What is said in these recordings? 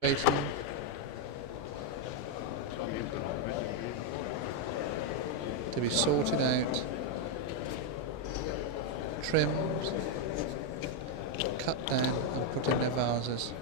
waiting to be sorted out, trimmed, cut down and put in their vases.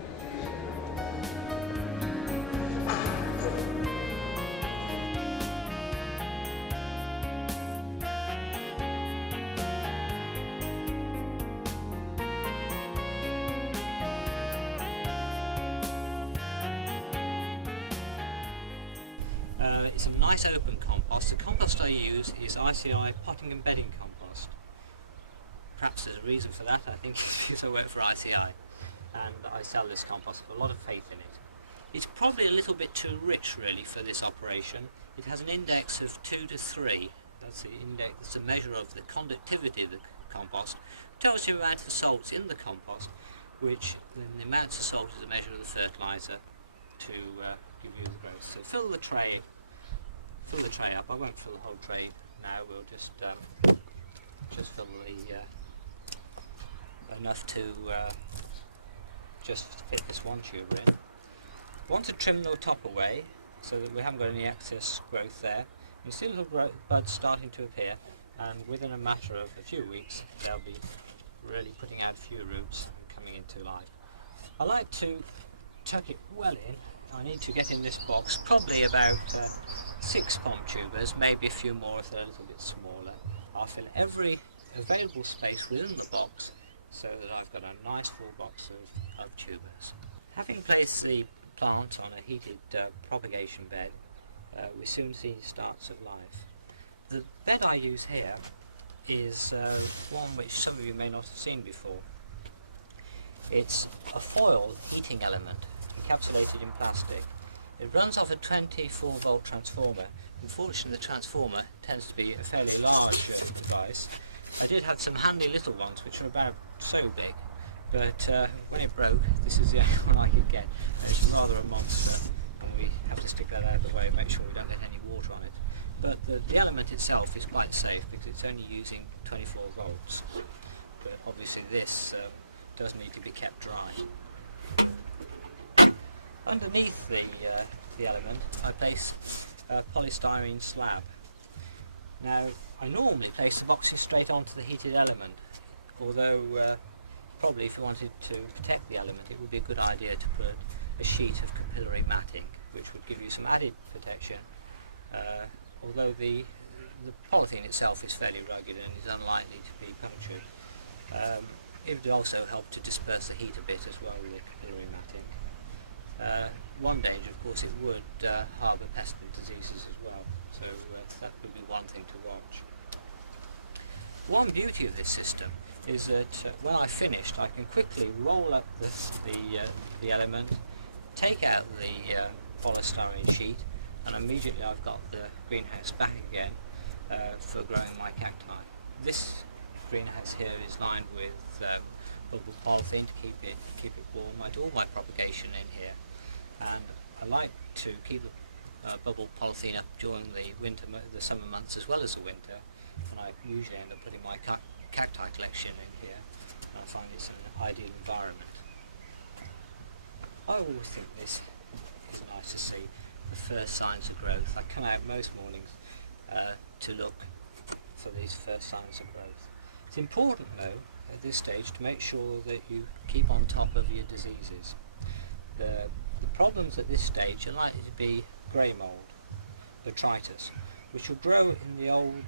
It's a nice open compost. The compost I use is ICI potting and bedding compost. Perhaps there's a reason for that. I think it's because I work for ICI and I sell this compost with a lot of faith in it. It's probably a little bit too rich really for this operation. It has an index of 2 to 3. That's the index, it's a measure of the conductivity of the compost. It tells you the amount of salts in the compost, which the amount of salt is a measure of the fertilizer to give you the growth. So fill the tray up. I won't fill the whole tray now. We'll just fill the enough to just fit this one tuber in. Want to trim the top away so that we haven't got any excess growth there. You see little buds starting to appear, and within a matter of a few weeks they'll be really putting out a few roots and coming into life. I like to tuck it well in. I need to get in this box probably about 6 pom tubers, maybe a few more if they're a little bit smaller. I'll fill every available space within the box so that I've got a nice full box of tubers. Having placed the plant on a heated propagation bed, we soon see starts of life. The bed I use here is one which some of you may not have seen before. It's a foil heating element encapsulated in plastic. It runs off a 24 volt transformer. Unfortunately the transformer tends to be a fairly large device. I did have some handy little ones which are about so big, but when it broke, this is the only one I could get. And it's rather a monster, and we have to stick that out of the way and make sure we don't get any water on it. But the element itself is quite safe because it's only using 24 volts. But obviously this does need to be kept dry. Underneath the element I place a polystyrene slab. Now I normally place the boxes straight onto the heated element, although probably if you wanted to protect the element it would be a good idea to put a sheet of capillary matting which would give you some added protection, although the polythene itself is fairly rugged and is unlikely to be punctured. It would also help to disperse the heat a bit as well with the capillary matting. One danger, of course, it would harbour pest and diseases as well, so that would be one thing to watch. One beauty of this system is that when I've finished I can quickly roll up the element, take out the polystyrene sheet, and immediately I've got the greenhouse back again for growing my cacti. This greenhouse here is lined with bubble polythene to keep it warm. I do all my propagation in here, and I like to keep bubble polythene up during the summer months as well as the winter, and I usually end up putting my cacti collection in here, and I find it's an ideal environment. I always think this is nice to see, the first signs of growth. I come out most mornings to look for these first signs of growth. It's important though at this stage to make sure that you keep on top of your diseases. The problems at this stage are likely to be grey mould, botrytis, which will grow in the old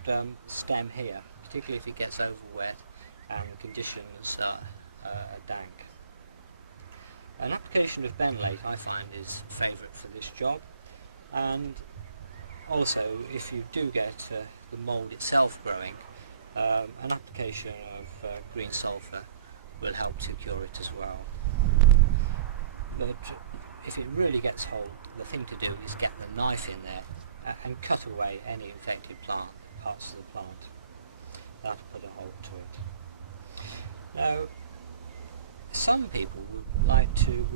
stem here, particularly if it gets over wet and conditions are dank. An application of benlate I find is favourite for this job, and also if you do get the mould itself growing, an application of green sulphur will help to cure it as well. But if it really gets hold, the thing to do is get the knife in there and cut away any infected parts of the plant. That'll put a halt to it. Now, some people would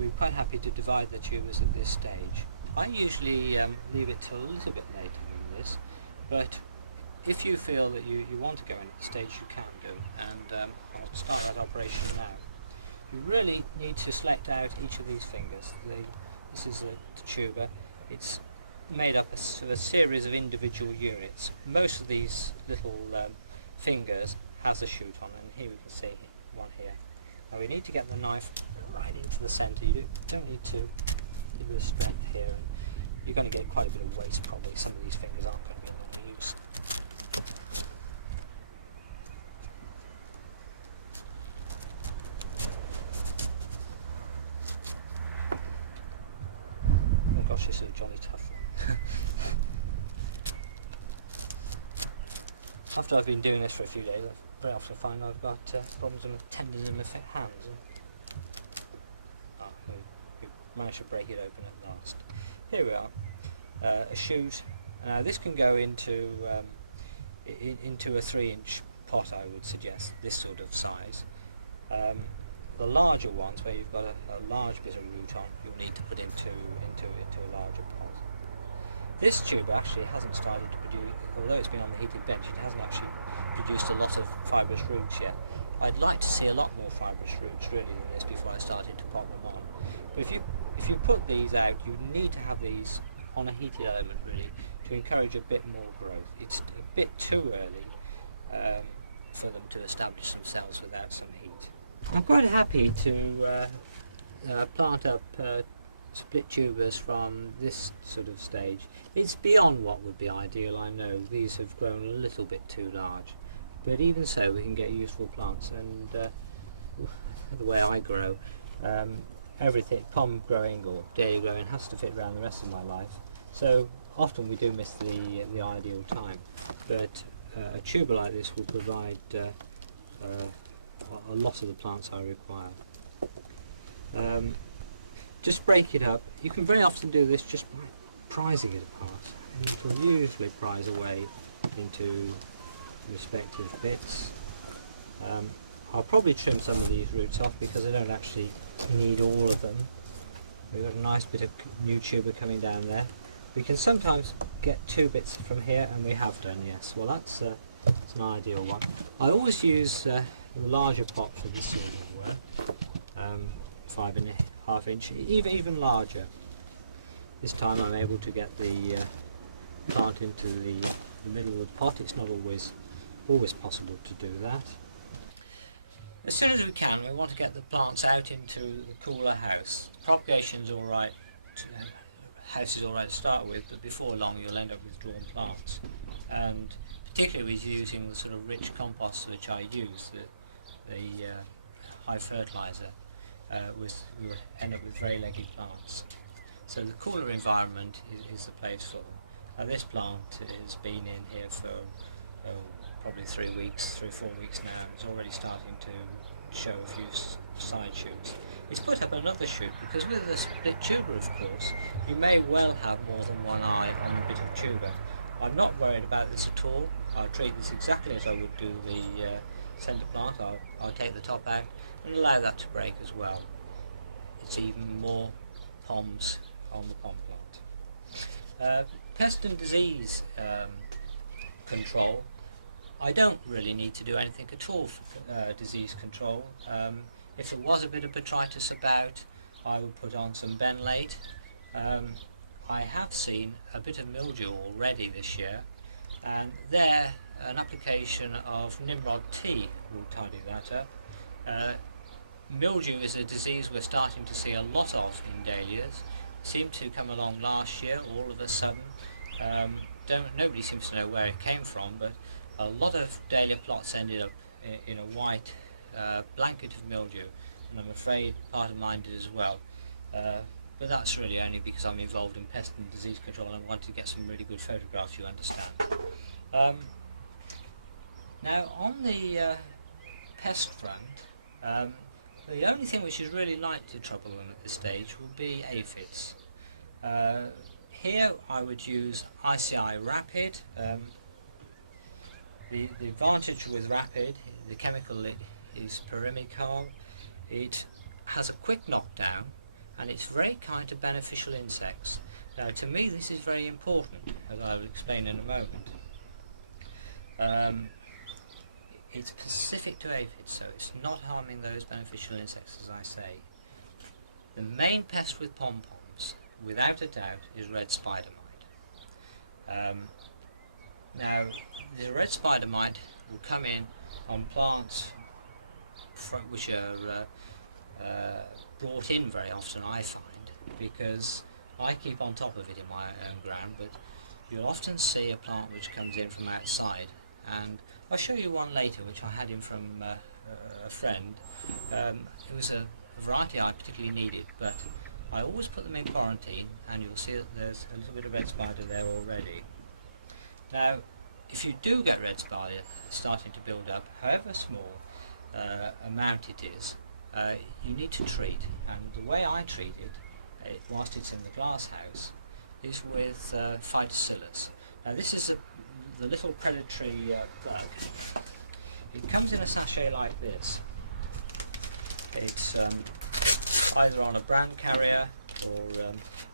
be quite happy to divide the tumours at this stage. I usually leave it till a little bit later than this, but if you feel that you want to go in at the stage, you can do, and I'll start that operation now. You really need to select out each of these fingers. this is the tuber. It's made up of a series of individual units. Most of these little fingers has a shoot on, and here we can see one here. Now we need to get the knife right into the centre. You don't need to give it a strength here. And you're going to get quite a bit of waste probably. Some of these fingers aren't going to be in any use. Oh gosh, this is a jolly tough one. After I've been doing this for a few days, I very often find I've got problems with tendons in my hands. We managed to break it open at last. Here we are, a shoot. Now this can go into a 3-inch pot, I would suggest, this sort of size. The larger ones, where you've got a large bit of root on, you'll need to put into a larger pot. This tube actually hasn't started to produce, although it's been on the heated bench, it hasn't actually produced a lot of fibrous roots yet. I'd like to see a lot more fibrous roots really than this before I started to pot them on. But if you put these out, you need to have these on a heated element really to encourage a bit more growth. It's a bit too early for them to establish themselves without some heat. I'm quite happy to plant up split tubers from this sort of stage. It's beyond what would be ideal, I know. These have grown a little bit too large, but even so we can get useful plants. And the way I grow, everything, pom growing or dahlia growing, has to fit around the rest of my life, so often we do miss the ideal time. But a tuber like this will provide a lot of the plants I require. Just break it up. You can very often do this just by prising it apart. And you can usually prise away into respective bits. I'll probably trim some of these roots off because I don't actually need all of them. We've got a nice bit of new tuber coming down there. We can sometimes get 2 bits from here, and we have done, yes. Well, that's an ideal one. I always use a larger pot for this sort of work. 5.5 inch, even larger. This time I'm able to get the plant into the middle of the pot. It's not always possible to do that. As soon as we can, we want to get the plants out into the cooler house. Propagation's alright, house is alright to start with, but before long you'll end up with drawn plants. And particularly with using the sort of rich compost which I use, the high fertilizer, we'll end up with very leggy plants. So the cooler environment is the place for them. Now this plant has been in here for probably 3 weeks, 3 or 4 weeks now. It's already starting to show a few side shoots. It's put up another shoot because with a split tuber, of course, you may well have more than one eye on a bit of tuber. I'm not worried about this at all. I'll treat this exactly as I would do the centre plant. I'll take the top out and allow that to break as well. It's even more poms on the pom plant. Pest and disease control. I don't really need to do anything at all for disease control. If it was a bit of botrytis about, I would put on some benlate. I have seen a bit of mildew already this year, and there an application of Nimrod tea will tidy that up. Mildew is a disease we're starting to see a lot of in dahlias. It seemed to come along last year all of a sudden. Nobody seems to know where it came from, but a lot of dahlia plots ended up in a white blanket of mildew, and I'm afraid part of mine did as well. But that's really only because I'm involved in pest and disease control and I want to get some really good photographs, you understand. Now on the pest front, the only thing which is really like to trouble them at this stage would be aphids. Here I would use ICI Rapid. The advantage with Rapid, the chemical is Pyrimical. It has a quick knockdown and it's very kind to beneficial insects. Now to me this is very important, as I will explain in a moment. It's specific to aphids, so it's not harming those beneficial insects, as I say. The main pest with pom-poms, without a doubt, is red spider mite. Now, the red spider mite will come in on plants which are brought in very often, I find, because I keep on top of it in my own ground, but you'll often see a plant which comes in from outside, and I'll show you one later which I had in from a friend. It was a variety I particularly needed, but I always put them in quarantine, and you'll see that there's a little bit of red spider there already. Now, if you do get red spider starting to build up, however small amount it is, you need to treat, and the way I treat it, whilst it's in the glass house, is with Phytocillus. Now this is the little predatory bug. It comes in a sachet like this. It's either on a brand carrier, or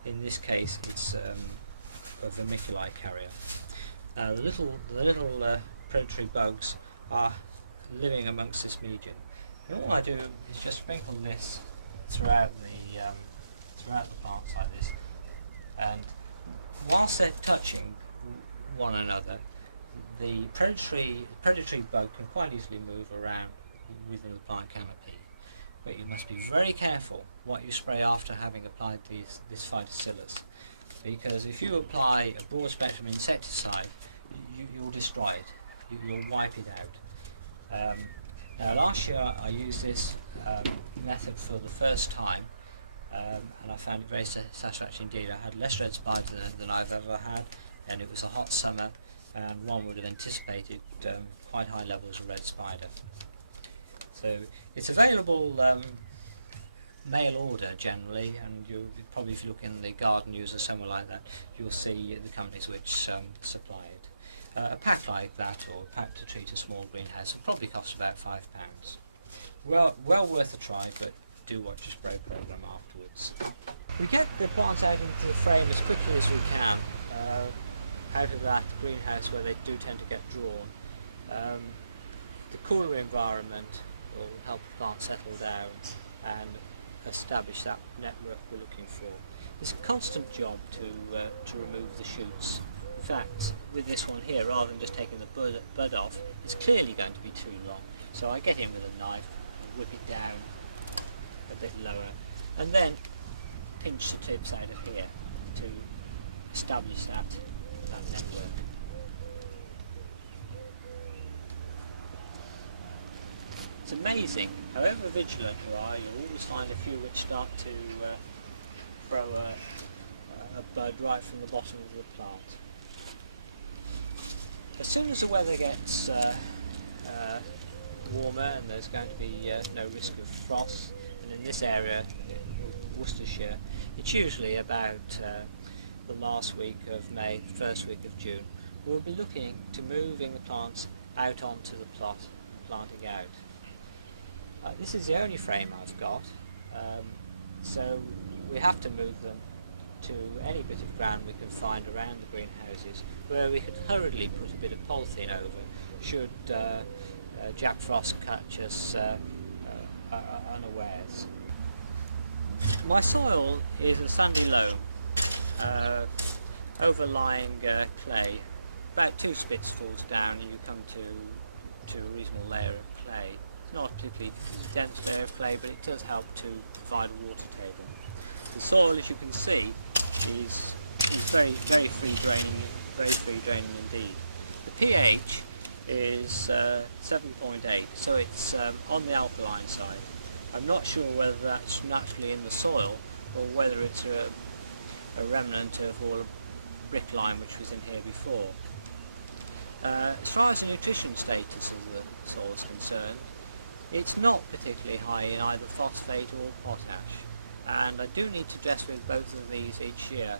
in this case it's a vermiculite carrier. Now the little predatory bugs are living amongst this medium. And all I do is just sprinkle this throughout the plants like this, and whilst they're touching one another, the predatory bug can quite easily move around within the plant canopy. But you must be very careful what you spray after having applied this Phytocillus, because if you apply a broad spectrum insecticide, you'll destroy it. You'll wipe it out. Now last year I used this method for the first time, and I found it very satisfactory indeed. I had less red spider than I've ever had, and it was a hot summer, and one would have anticipated quite high levels of red spider. So it's available mail order generally, and you'll probably, if you look in the garden news or somewhere like that, you'll see the companies which supply it. A pack like that, or a pack to treat a small greenhouse, will probably cost about £5. Well worth a try, but do watch the spray program afterwards. We get the plants out into the frame as quickly as we can, out of that greenhouse where they do tend to get drawn. The cooler environment will help the plant settle down and establish that network we're looking for. It's a constant job to remove the shoots. In fact, with this one here, rather than just taking the bud off, it's clearly going to be too long. So I get in with a knife, whip it down a bit lower, and then pinch the tips out of here to establish that network. It's amazing, however vigilant you are, you'll always find a few which start to throw a bud right from the bottom of the plant. As soon as the weather gets warmer and there's going to be no risk of frost, and in this area, in Worcestershire, it's usually about the last week of May, the first week of June, we'll be looking to moving the plants out onto the plot, planting out. This is the only frame I've got, so we have to move them to any bit of ground we can find around the greenhouses where we could hurriedly put a bit of polythene over should Jack Frost catch us unawares. My soil is a sandy loam, overlying clay. About 2 spitfuls down and you come to a reasonable layer of clay. It's not a particularly dense layer of clay, but it does help to provide a water table. The soil, as you can see, is very free draining indeed. The pH is 7.8, so it's on the alkaline side. I'm not sure whether that's naturally in the soil or whether it's a remnant of all the brick lime which was in here before. As far as the nutrition status of the soil is concerned, it's not particularly high in either phosphate or potash, and I do need to dress with both of these each year.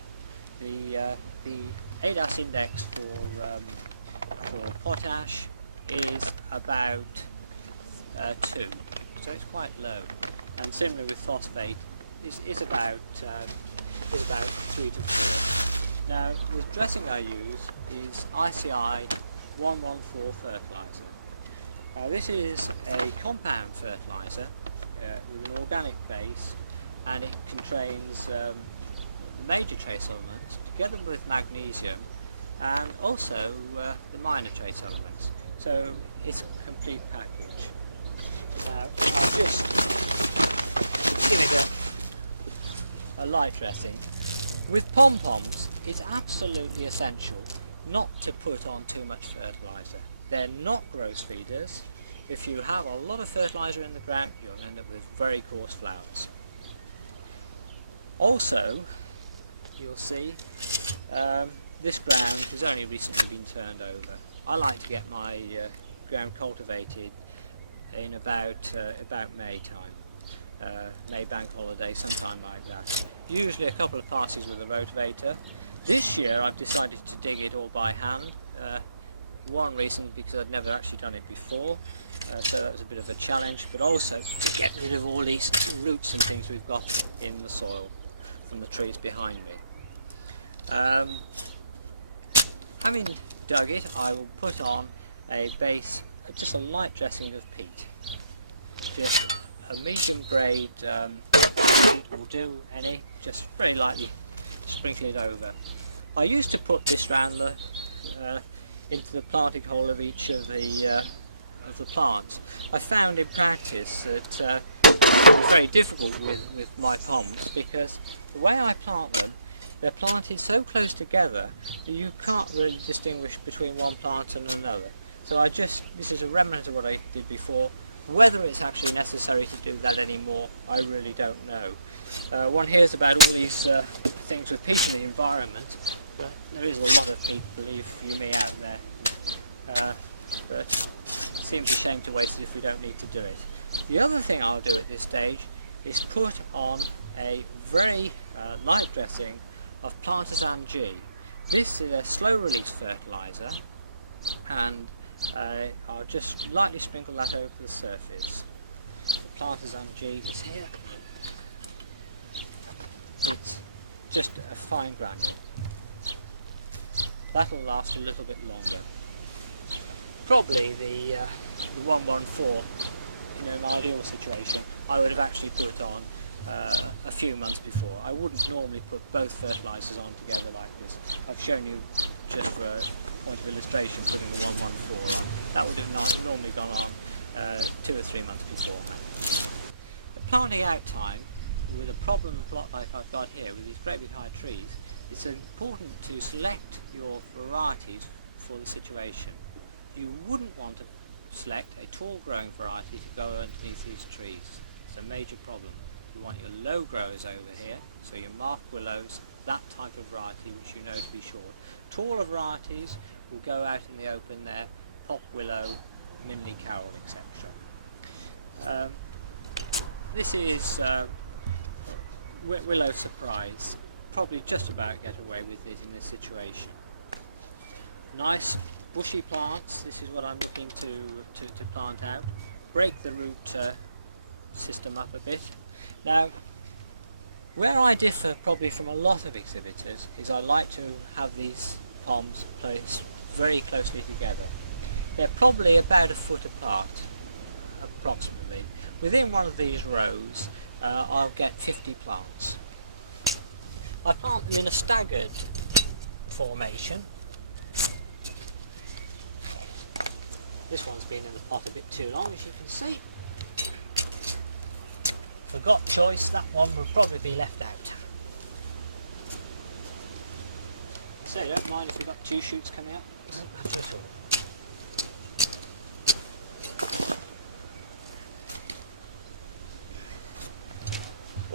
The ADAS index for potash is about 2, so it's quite low, and similar with phosphate is about 3 to 4. Now the dressing I use is ICI 114 fertilizer. This is a compound fertilizer with an organic base, and it contains the major trace elements together with magnesium and also the minor trace elements. So it's a complete package. I'll just a light dressing. With pom-poms, it's absolutely essential not to put on too much fertilizer. They're not growth feeders. If you have a lot of fertilizer in the ground, you'll end up with very coarse flowers. Also, you'll see this ground has only recently been turned over. I like to get my ground cultivated in about May time. May bank holiday, sometime like that. Usually a couple of passes with a rotavator. This year I've decided to dig it all by hand. One reason because I'd never actually done it before, so that was a bit of a challenge, but also to get rid of all these roots and things we've got in the soil from the trees behind me. Having dug it, I will put on a base, just a light dressing of peat. Just a medium grade peat will do, just very lightly sprinkle it over. I used to put this round into the planting hole of each of the plants. I found in practice that it's very difficult with my poms because the way I plant them, they're planted so close together that you can't really distinguish between one plant and another. So this is a remnant of what I did before. Whether it's actually necessary to do that anymore, I really don't know. One hears about all these things with peat in the environment, but there is a lot of peat, believe you me, out there. But it seems a shame to wait if we don't need to do it. The other thing I'll do at this stage is put on a very light dressing of Plantasan G. This is a slow release fertilizer, and I'll just lightly sprinkle that over the surface. The Plantasan G is here. It's just a fine granule. That'll last a little bit longer. Probably the 114, in an ideal situation, I would have actually put on a few months before. I wouldn't normally put both fertilizers on together like this. I've shown you just for a point of illustration putting the 114. That would have not normally gone on 2 or 3 months before. The planting out time, with a problem plot like I've got here with these very big high trees, it's important to select your varieties for the situation. You wouldn't want to select a tall growing variety to go underneath these trees. It's a major problem. You want your low growers over here, so your mark willows, that type of variety which you know to be short. Taller varieties will go out in the open there, pop willow, Mimney Carroll, etc. This is Willow Surprise. Probably just about get away with it in this situation. Nice bushy plants, this is what I'm looking to plant out. Break the root system up a bit. Now, where I differ probably from a lot of exhibitors is I like to have these poms placed very closely together. They're probably about a foot apart, approximately. Within one of these rows, I'll get 50 plants. I plant them in a staggered formation. This one's been in the pot a bit too long, as you can see. Forgot choice, that one will probably be left out. So don't mind if we've got 2 shoots coming up, doesn't matter at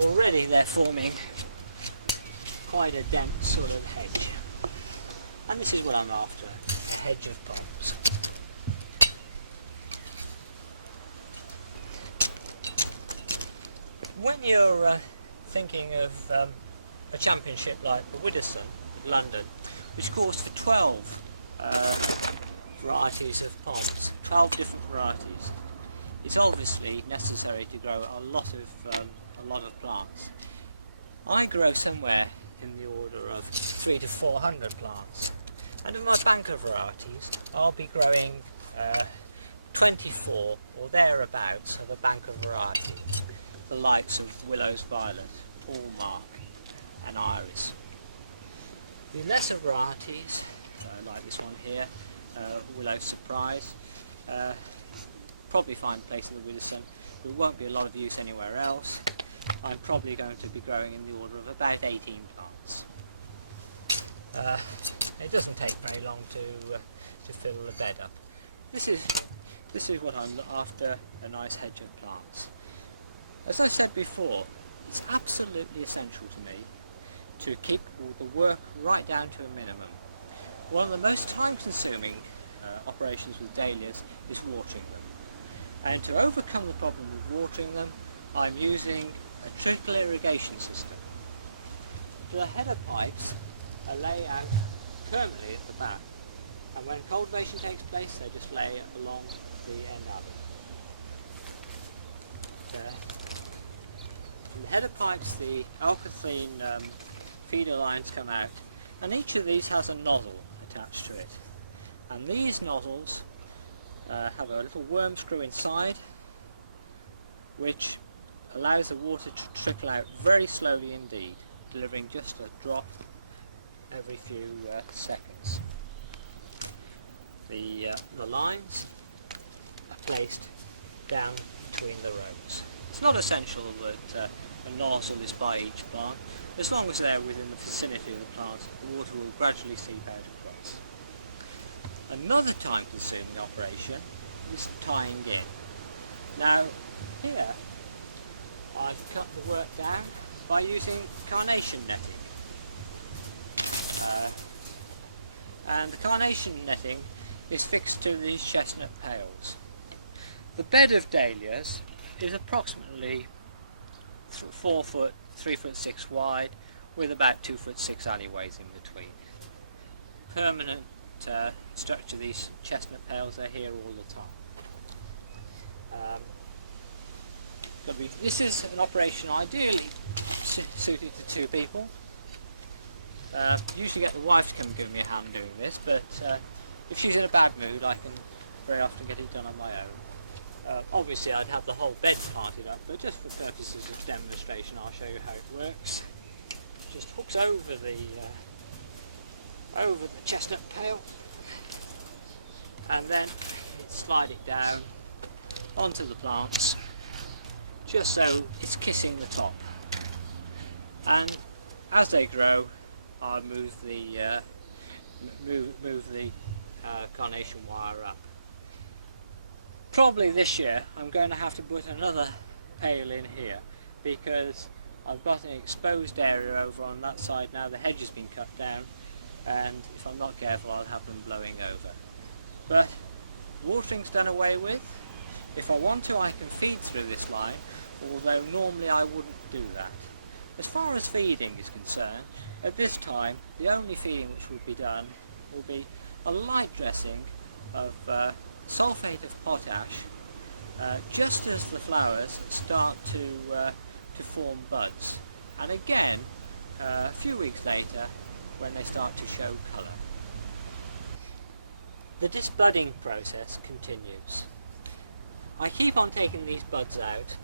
all. Already they're forming quite a dense sort of hedge. And this is what I'm after, a hedge of poms. When you're thinking of a championship like the Widdowson of London, which calls for 12 varieties of poms, 12 different varieties, it's obviously necessary to grow a lot of plants. I grow somewhere in the order of 300 to 400 plants, and of my banker varieties, I'll be growing 24 or thereabouts of a banker variety. The likes of Willow's Violet, Hallmark, and iris. The lesser varieties, like this one here, Willow Surprise, probably find a place in the Williston. There won't be a lot of use anywhere else. I'm probably going to be growing in the order of about 18 plants. It doesn't take very long to fill the bed up. This is what I'm after, a nice hedge of plants. As I said before, it's absolutely essential to me to keep all the work right down to a minimum. One of the most time-consuming operations with dahlias is watering them. And to overcome the problem with watering them, I'm using a trickle irrigation system. The header pipes are laid out permanently at the back, and when cultivation takes place they just lay along the end of it. In the header pipes the alkaline feeder lines come out, and each of these has a nozzle attached to it. And these nozzles have a little worm screw inside, which allows the water to trickle out very slowly indeed, delivering just a drop every few seconds. The lines are placed down between the rows. It's not essential that a nozzle is by each plant. As long as they're within the vicinity of the plant, the water will gradually seep out across. Another time-consuming operation is tying in. Now, here I've cut the work down by using Carnation Netting. And the Carnation Netting is fixed to these chestnut pails. The bed of dahlias is approximately 4 foot, 3 foot 6 wide, with about 2 foot 6 alleyways in between. Permanent structure, these chestnut pails are here all the time. This is an operation ideally suited to 2 people. Usually get the wife to come and give me a hand doing this, but if she's in a bad mood I can very often get it done on my own. Obviously I'd have the whole bed parted up, but just for purposes of demonstration I'll show you how it works. Just hooks over the chestnut pail, and then slide it down onto the plants, just so it's kissing the top. And as they grow, I'll move the carnation wire up. Probably this year I'm going to have to put another pail in here, because I've got an exposed area over on that side now. The hedge has been cut down, and if I'm not careful I'll have them blowing over. But watering's done away with. If I want to I can feed through this line, although normally I wouldn't do that. As far as feeding is concerned, at this time the only feeding which will be done will be a light dressing of sulphate of potash just as the flowers start to form buds, and again a few weeks later when they start to show colour. The disbudding process continues. I keep on taking these buds out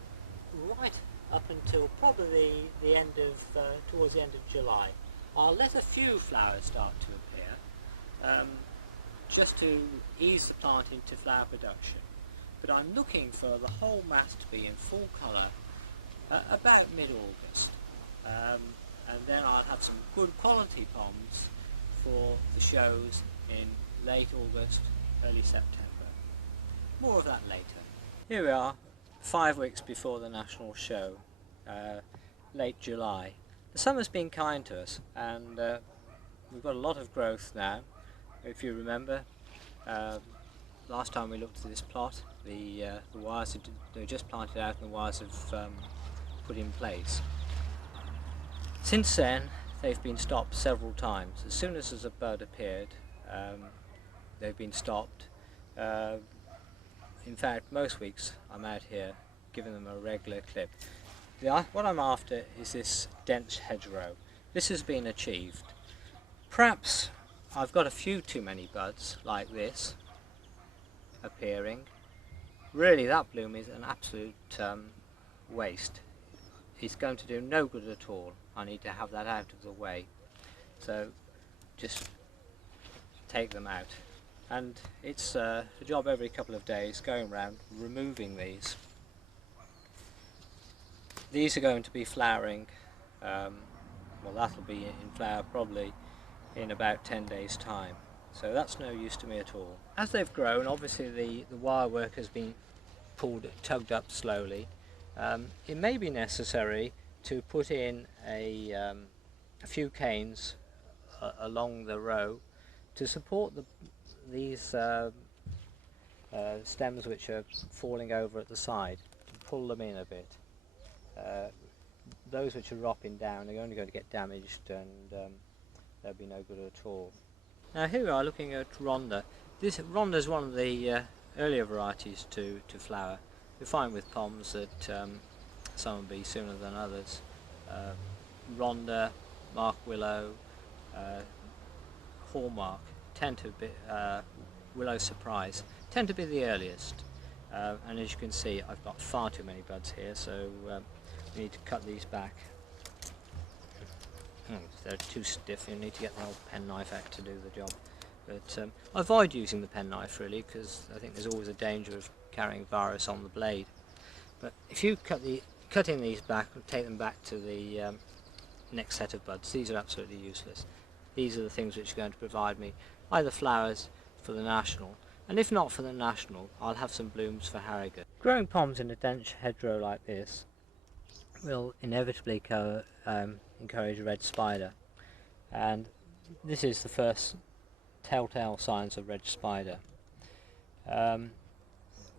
right up until probably the end of towards the end of July. I'll let a few flowers start to appear, just to ease the plant into flower production. But I'm looking for the whole mass to be in full colour about mid-August. And then I'll have some good quality Poms for the shows in late August, early September. More of that later. Here we are, 5 weeks before the national show, late July. The summer's been kind to us, and we've got a lot of growth now. If you remember, last time we looked at this plot, the wires they were just planted out and the wires have put in place. Since then they've been stopped several times. As soon as there's a bud appeared, they've been stopped. In fact, most weeks I'm out here giving them a regular clip. What I'm after is this dense hedgerow. This has been achieved. Perhaps I've got a few too many buds like this appearing. Really, that bloom is an absolute waste. is going to do no good at all. I need to have that out of the way. So just take them out. And it's a job every couple of days going around removing these. These are going to be flowering, well, that'll be in flower probably in about 10 days time. So that's no use to me at all. As they've grown, obviously the wire work has been tugged up slowly. It may be necessary to put in a few canes along the row to support these stems which are falling over at the side, to pull them in a bit. Those which are dropping down are only going to get damaged, and they'll be no good at all. Now here we are looking at Rhonda. This Rhonda is one of the earlier varieties to flower. You find with Poms that some will be sooner than others. Rhonda, Mark Willow, Hallmark tend to be, Willow Surprise tend to be the earliest. And as you can see, I've got far too many buds here, so we need to cut these back. They're too stiff, you need to get the old penknife out to do the job. But I avoid using the penknife really, because I think there's always a danger of carrying virus on the blade. But if you cutting these back and take them back to the next set of buds, these are absolutely useless. These are the things which are going to provide me either flowers for the national, and if not for the national, I'll have some blooms for Harrogate. Growing Poms in a dense hedgerow like this will inevitably encourage a red spider, and this is the first telltale signs of red spider.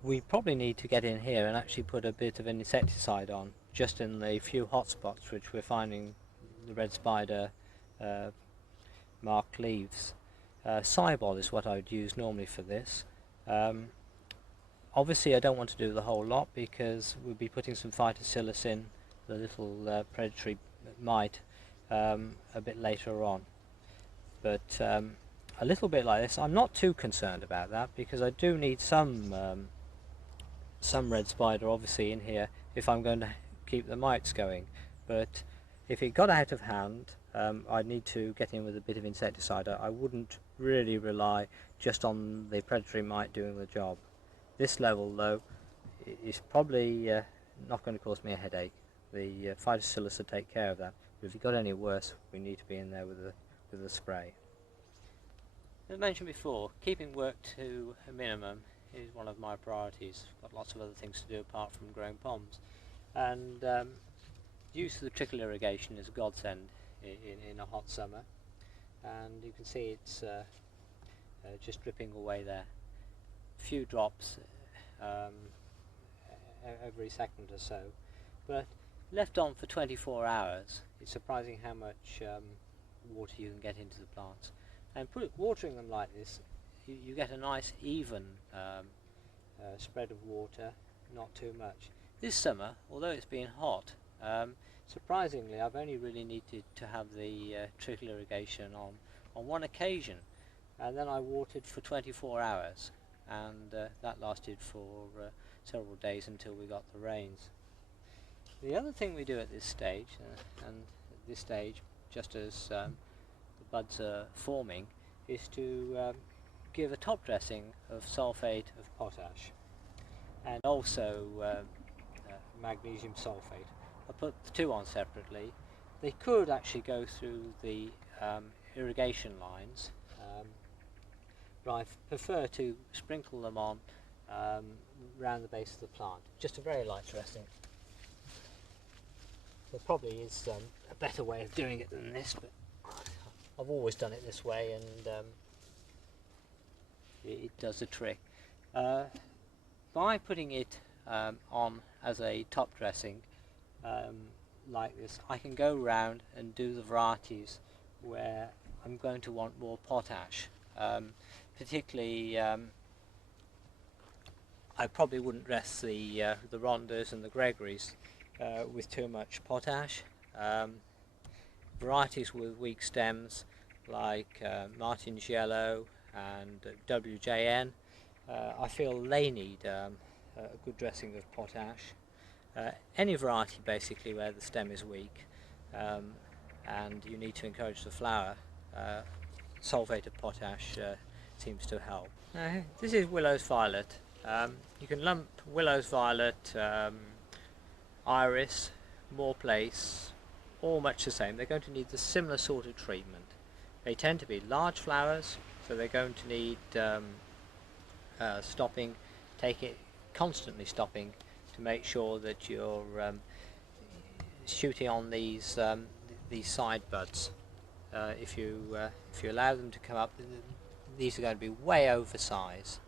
We probably need to get in here and actually put a bit of an insecticide on, just in the few hot spots which we're finding the red spider marked leaves. Cybol is what I would use normally for this. Obviously I don't want to do the whole lot, because we'll be putting some phytocillus in, the little predatory mite, a bit later on. But a little bit like this, I'm not too concerned about that, because I do need some red spider obviously in here if I'm going to keep the mites going. But if it got out of hand, I'd need to get in with a bit of insecticide. I wouldn't really rely just on the predatory mite doing the job. This level though is probably not going to cause me a headache. The phytocillus will take care of that. But if it got any worse, we need to be in there with a spray. As mentioned before, keeping work to a minimum is one of my priorities. I've got lots of other things to do apart from growing Poms, and use of the trickle irrigation is a godsend in a hot summer, and you can see it's just dripping away there. A few drops every second or so, but left on for 24 hours, it's surprising how much water you can get into the plants. And watering them like this, you get a nice even spread of water, not too much. This summer, although it's been hot, surprisingly I've only really needed to have the trickle irrigation on one occasion, and then I watered for 24 hours, and that lasted for several days until we got the rains. The other thing we do at this stage, just as the buds are forming, is to give a top dressing of sulphate of potash, and also magnesium sulphate. I put the two on separately. They could actually go through the irrigation lines, but I prefer to sprinkle them on around the base of the plant. Just a very light dressing. There probably is a better way of doing it than this, but I've always done it this way, and it does the trick. By putting it on as a top dressing like this, I can go around and do the varieties where I'm going to want more potash. Particularly, I probably wouldn't dress the Rhondas and the Gregories with too much potash. Varieties with weak stems like Martin's Yellow and WJN, I feel they need a good dressing of potash. Any variety basically where the stem is weak, and you need to encourage the flower, sulphate of potash seems to help. This is Willow's Violet. You can lump Willow's Violet, Iris, More Place, all much the same. They're going to need the similar sort of treatment. They tend to be large flowers, so they're going to need stopping, constantly stopping to make sure that you're shooting on these side buds. If you allow them to come up, these are going to be way oversized.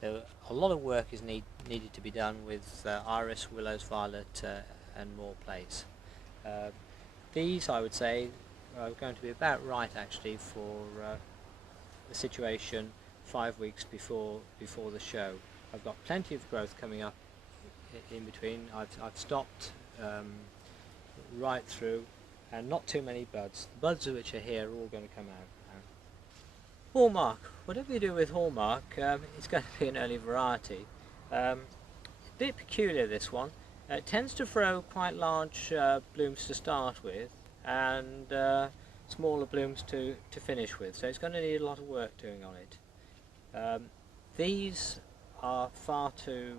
So a lot of work is needed to be done with Iris, Willow's Violet, and More Place. These, I would say, are going to be about right actually for the situation 5 weeks before the show. I've got plenty of growth coming up in between. I've stopped right through, and not too many buds. The buds which are here are all going to come out now. Hallmark. Whatever you do with Hallmark, it's going to be an early variety. A bit peculiar, this one. It tends to throw quite large blooms to start with, and smaller blooms to finish with, so it's going to need a lot of work doing on it. These are far too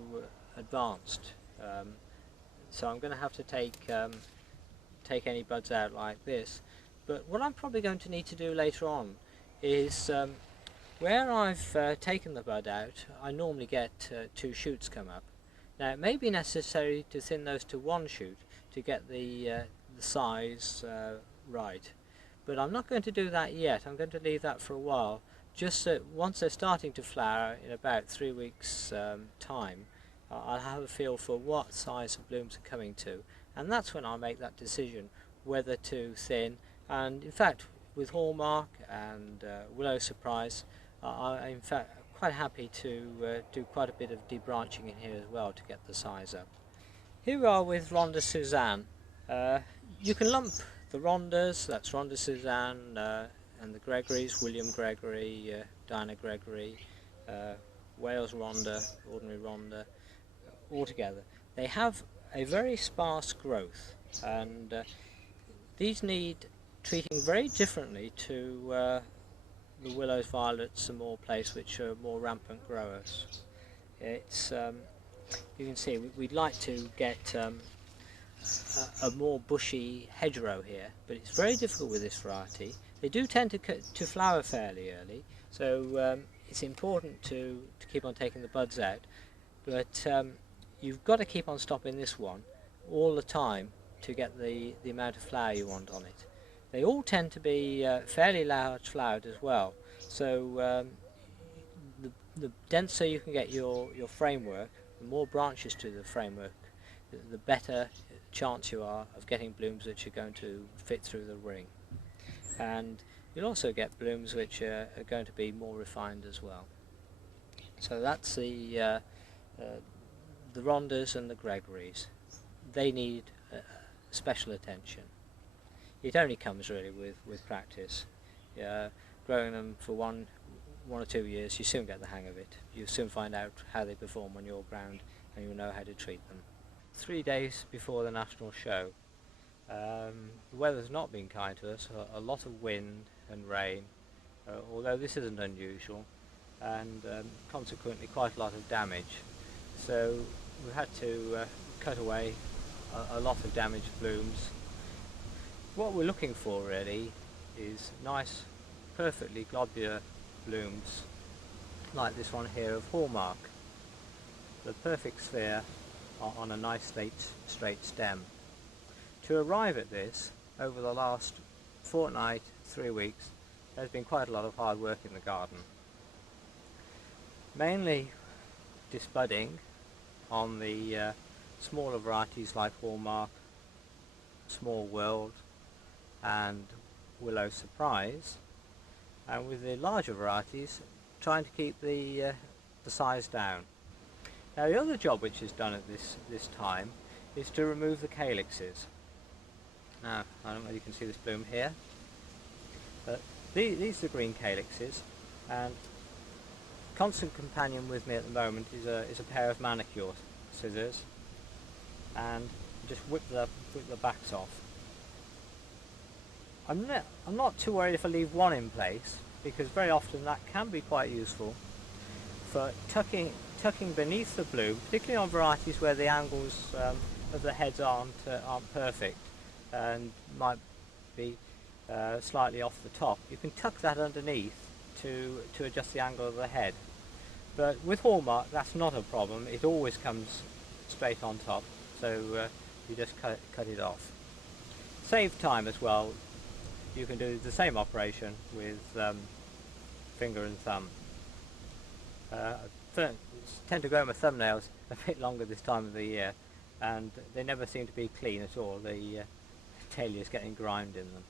advanced, so I'm going to have to take any buds out like this. But what I'm probably going to need to do later on is, where I've taken the bud out, I normally get 2 shoots come up. Now it may be necessary to thin those to 1 shoot to get the size right, but I'm not going to do that yet. I'm going to leave that for a while, just so once they're starting to flower in about 3 weeks time, I'll have a feel for what size of blooms are coming to, and that's when I'll make that decision whether to thin. And in fact, with Hallmark and Willow Surprise, I'm in fact quite happy to do quite a bit of debranching in here as well to get the size up. Here we are with Rhonda Suzanne. You can lump the Rhondas, that's Rhonda Suzanne, and the Gregories, William Gregory, Dinah Gregory, Wales Rhonda, Ordinary Rhonda, all together. They have a very sparse growth, and these need treating very differently to the Willows, Violets and More Place, which are more rampant growers. It's you can see we'd like to get a more bushy hedgerow here, but it's very difficult with this variety. They do tend to flower fairly early, so it's important to keep on taking the buds out, but you've got to keep on stopping this one all the time to get the amount of flower you want on it. They all tend to be fairly large flowered as well, so the denser you can get your framework, the more branches to the framework, the better chance you are of getting blooms which are going to fit through the ring. And you'll also get blooms which are going to be more refined as well. So that's the Rhondas and the Gregories. They need special attention. It only comes really with practice. Growing them for one or 2 years, you soon get the hang of it. You'll soon find out how they perform on your ground, and you'll know how to treat them. 3 days before the national show, the weather's not been kind to us. A lot of wind and rain, although this isn't unusual, and consequently quite a lot of damage. So we had to cut away a lot of damaged blooms. What we're looking for really is nice, perfectly globular blooms like this one here of Hallmark. The perfect sphere on a nice straight stem. To arrive at this, over the last fortnight, 3 weeks, there's been quite a lot of hard work in the garden. Mainly disbudding on the smaller varieties like Hallmark, Small World and Willow Surprise, and with the larger varieties trying to keep the size down. Now the other job which is done at this time is to remove the calyxes. Now I don't know if you can see this bloom here, but these are green calyxes, and constant companion with me at the moment is a pair of manicure scissors. and just whip the backs off. I'm not too worried if I leave one in place, because very often that can be quite useful for tucking beneath the bloom, particularly on varieties where the angles of the heads aren't perfect and might be slightly off the top. You can tuck that underneath to adjust the angle of the head. But with Hallmark, that's not a problem. It always comes straight on top, so you just cut it off. Save time as well. You can do the same operation with finger and thumb. I tend to grow my thumbnails a bit longer this time of the year, and they never seem to be clean at all. The tailors getting grimed in them.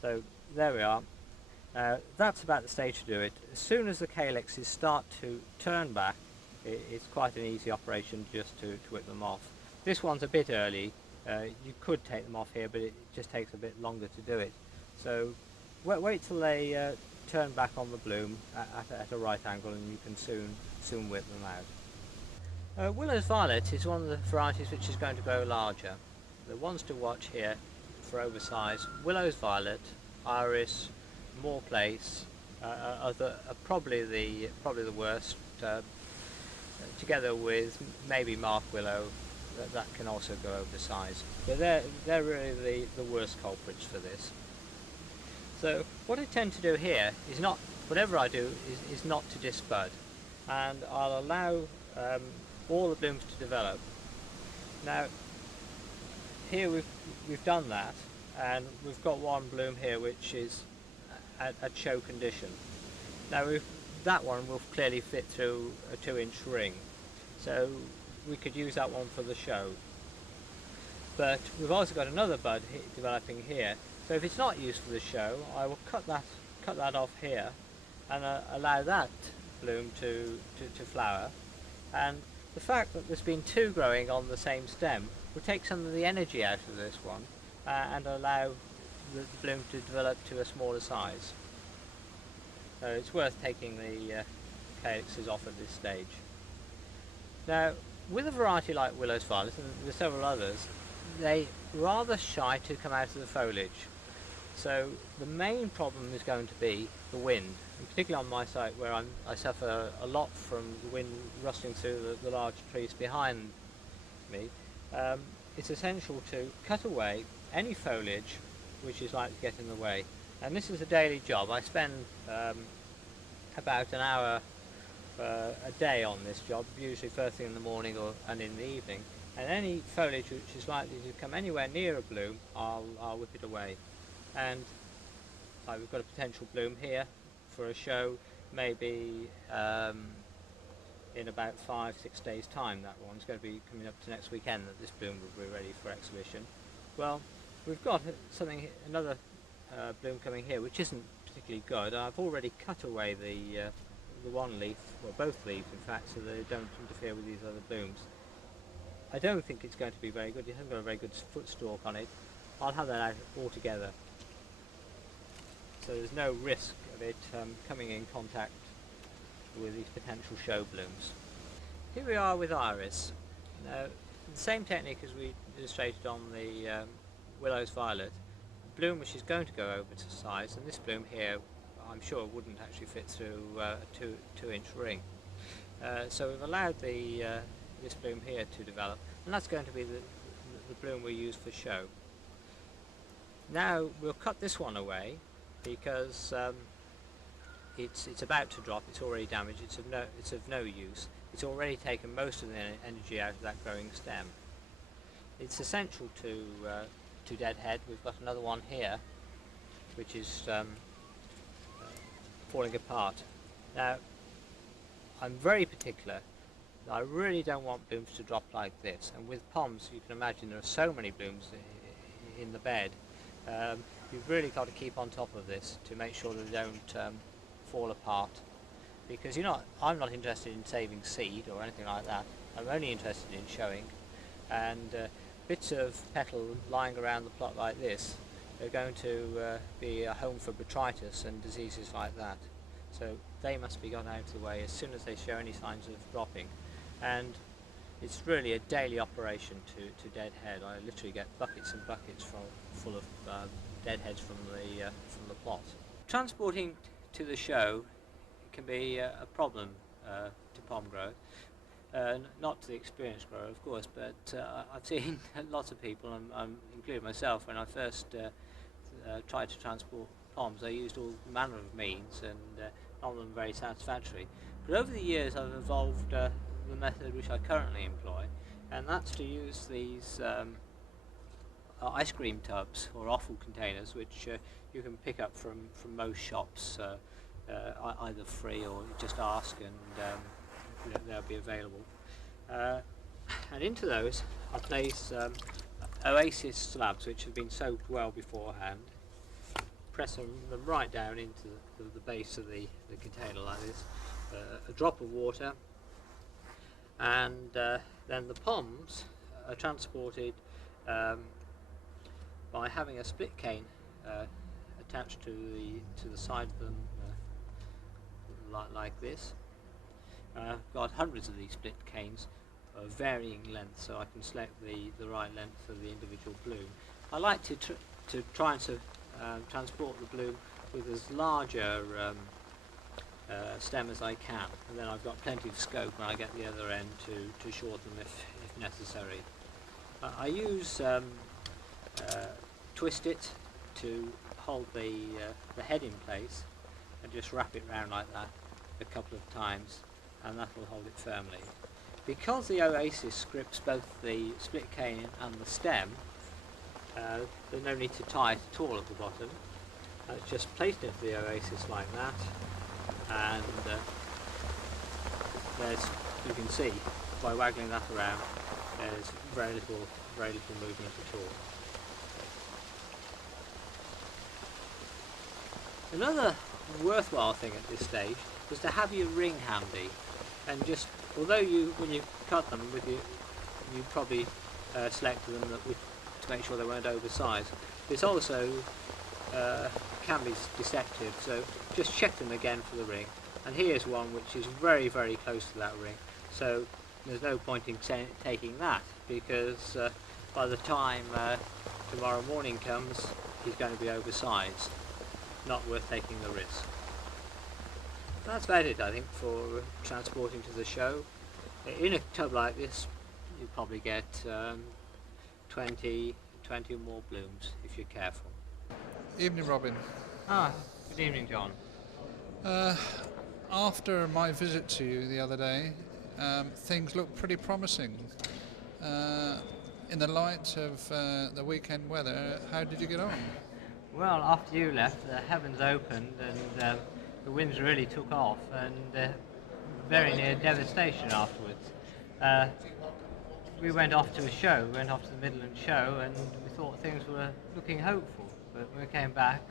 So there we are. That's about the stage to do it. As soon as the calyxes start to turn back, it's quite an easy operation just to whip them off. This one's a bit early. You could take them off here, but it just takes a bit longer to do it. So wait till they turn back on the bloom at a right angle, and you can soon whip them out. Willow's Violet is one of the varieties which is going to grow larger. The ones to watch here for oversize: Willow's Violet, Iris, More Place are probably the worst, together with maybe Mark Willow. That can also go oversized, but they're really the worst culprits for this. So what I tend to do here is not, whatever I do is not to disbud, and I'll allow all the blooms to develop. Now here we've done that, and we've got one bloom here which is at show condition. Now that one will clearly fit through a 2-inch ring, so we could use that one for the show. But we've also got another bud developing here, so if it's not used for the show, I will cut that off here and allow that bloom to flower. And the fact that there's been two growing on the same stem will take some of the energy out of this one and allow the bloom to develop to a smaller size. So it's worth taking the calyxes off at this stage. Now, with a variety like Willow's Violet, and there's several others, they're rather shy to come out of the foliage. So the main problem is going to be the wind, and particularly on my site where I suffer a lot from the wind rustling through the large trees behind me. It's essential to cut away any foliage which is likely to get in the way. And this is a daily job. I spend about an hour a day on this job, usually first thing in the morning and in the evening. And any foliage which is likely to come anywhere near a bloom, I'll whip it away. And like we've got a potential bloom here for a show, maybe in about 5-6 days time. That one's going to be coming up to next weekend, that this bloom will be ready for exhibition. Well, we've got another bloom coming here which isn't particularly good. I've already cut away the one leaf, well both leaves in fact, so they don't interfere with these other blooms. I don't think it's going to be very good. It hasn't got a very good footstalk on it. I'll have that out altogether, so there's no risk of it coming in contact with these potential show blooms. Here we are with Iris. Now, the same technique as we illustrated on the Willow's Violet, the bloom which is going to go over to size, and this bloom here I'm sure wouldn't actually fit through a 2-inch ring. So we've allowed this bloom here to develop, and that's going to be the bloom we use for show. Now we'll cut this one away because it's about to drop. It's already damaged. It's of no use. It's already taken most of the energy out of that growing stem. It's essential to deadhead. We've got another one here which is falling apart. Now I'm very particular. I really don't want blooms to drop like this, and with Poms you can imagine there are so many blooms in the bed. You've really got to keep on top of this to make sure that they don't fall apart, because I'm not interested in saving seed or anything like that. I'm only interested in showing, and bits of petal lying around the plot like this are going to be a home for botrytis and diseases like that. So they must be got out of the way as soon as they show any signs of dropping. And It's really a daily operation to deadhead. I literally get buckets and buckets full of deadheads from the plot. Transporting to the show can be a problem to palm growth. Not to the experienced grower, of course, but I've seen lots of people, including myself, when I first tried to transport palms. I used all manner of means, and none of them very satisfactory. But over the years, I've evolved the method which I currently employ, and that's to use these ice cream tubs or offal containers, which you can pick up from most shops, either free or just ask, and they'll be available. And into those I place oasis slabs which have been soaked well beforehand, press them right down into the base of the container like this, a drop of water, and then the Poms are transported by having a split cane attached to the side of them, like this. I've got hundreds of these split canes of varying lengths, so I can select the right length for the individual bloom. I like to try and transport the bloom with as larger stem as I can, and then I've got plenty of scope when I get the other end to shorten them if necessary. I use twist it to hold the head in place, and just wrap it round like that a couple of times, and that will hold it firmly. Because the oasis grips both the split cane and the stem, there's no need to tie it at all at the bottom. It's just placed into the oasis like that, and you can see by waggling that around, there's very little movement at all. Another worthwhile thing at this stage was to have your ring handy, and just, although when you cut them with you probably selected them to make sure they weren't oversized. This also can be deceptive, so just check them again for the ring. And here's one which is very, very close to that ring, so there's no point in taking that, because by the time tomorrow morning comes, he's going to be oversized. Not worth taking the risk. That's about it, I think, for transporting to the show. In a tub like this, you probably get 20 or more blooms if you're careful. Evening, Robin. Good evening, John. After my visit to you the other day, things look pretty promising. In the light of the weekend weather, how did you get on? Well, after you left, the heavens opened and the winds really took off, and very near devastation afterwards. We went off to a show, we went off to the Midland show, and we thought things were looking hopeful, but when we came back,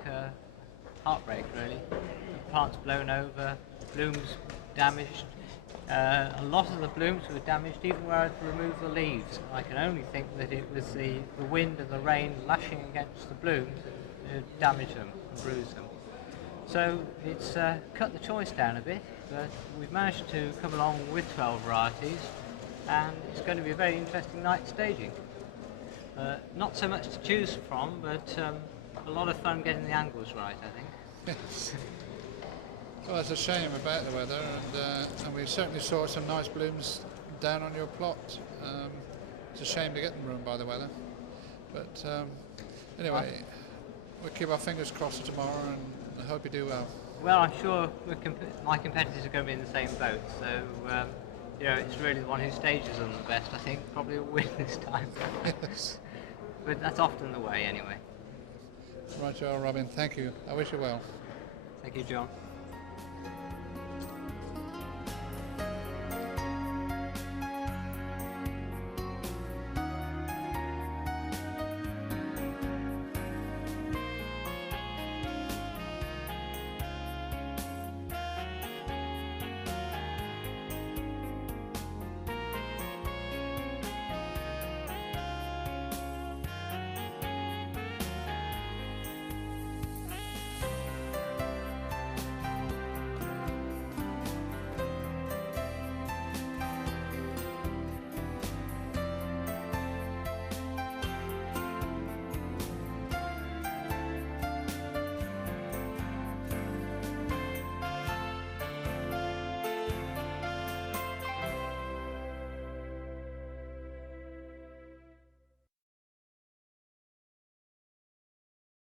heartbreak really. The plants blown over, blooms damaged. A lot of the blooms were damaged even where I removed the leaves. I can only think that it was the wind and the rain lashing against the blooms that damaged them and bruised them. So it's cut the choice down a bit, but we've managed to come along with 12 varieties, and it's going to be a very interesting night staging. Not so much to choose from, but a lot of fun getting the angles right, I think. Yes. Well, it's a shame about the weather, and we certainly saw some nice blooms down on your plot. It's a shame to get them ruined by the weather. But anyway, we'll keep our fingers crossed for tomorrow, and I hope you do well. Well, I'm sure my competitors are going to be in the same boat, so it's really the one who stages them the best, I think, probably will win this time. Yes. But that's often the way anyway. Right, Robin, thank you. I wish you well. Thank you, John.